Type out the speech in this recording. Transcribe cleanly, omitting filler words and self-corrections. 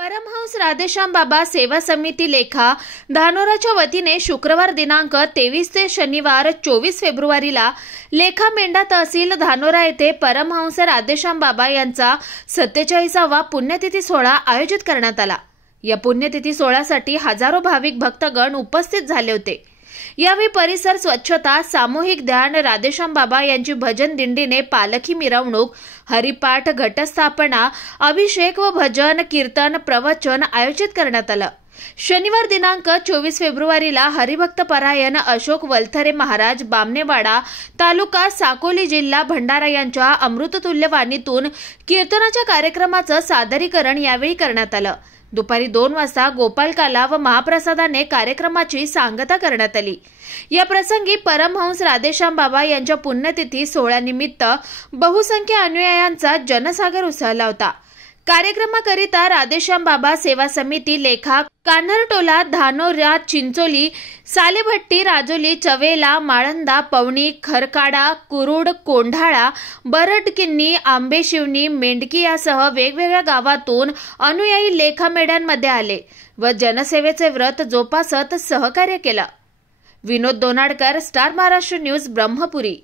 परमहंस राधेश्याम बाबा सेवा समिती लेखा धानोराच्या वतीने शुक्रवार दिनांक 23 ते शनिवार 24 फेब्रुवारीला लेखा मेंढा तहसील धानोरा येथे परमहंस राधेश्याम बाबा यांचा 47वा पुण्यतिथी सोहळा आयोजित करण्यात आला। या पुण्यतिथी सोहळ्यासाठी हजारो भाविक भक्तगण उपस्थित झाले होते। यावेळी परिसर स्वच्छता, सामूहिक ध्यान, राधेश्याम बाबा यांची भजन दिंडीने पालखी मिरवणूक, हरिपाठ, घटस्थापना, अभिषेक व भजन, कीर्तन, प्रवचन आयोजित करण्यात आलं। शनिवार दिनांक 24 फेब्रुवारीला हरिभक्त परायण अशोक वलथरे महाराज, बामनेवाडा, तालुका साकोली, जिल्हा भंडारा यांच्या अमृततुल्य वाणीतून कीर्तनाच्या कार्यक्रमाचं सादरीकरण यावेळी करण्यात आलं। दुपारी 2 वाजता गोपालकाला व महाप्रसादाने कार्यक्रमाची सांगता करण्यात आली। या प्रसंगी परमहंस राधेश्याम बाबा यांच्या पुण्यतिथी सोहळ्यानिमित्त बहुसंख्य अनुयायांचा जनसागर उसळला होता। कार्यक्रमाकरिता राधेश्याम बाबा सेवा समिती लेखा कान्हरटोला, धानोरा, चिंचोली, सालेभट्टी, राजोली, चवेला, माळंदा, पवनी, खरकाडा, कुरुड, कोंढाळा, बरडकिन्नी, आंबेशिवनी, मेंढकी यासह वेगवेगळ्या गावातून अनुयायी लेखा मेढ्यांमध्ये आले व जनसेवेचे व्रत जोपासत सहकार्य केलं। विनोद दोनाडकर, स्टार महाराष्ट्र न्यूज, ब्रह्मपुरी।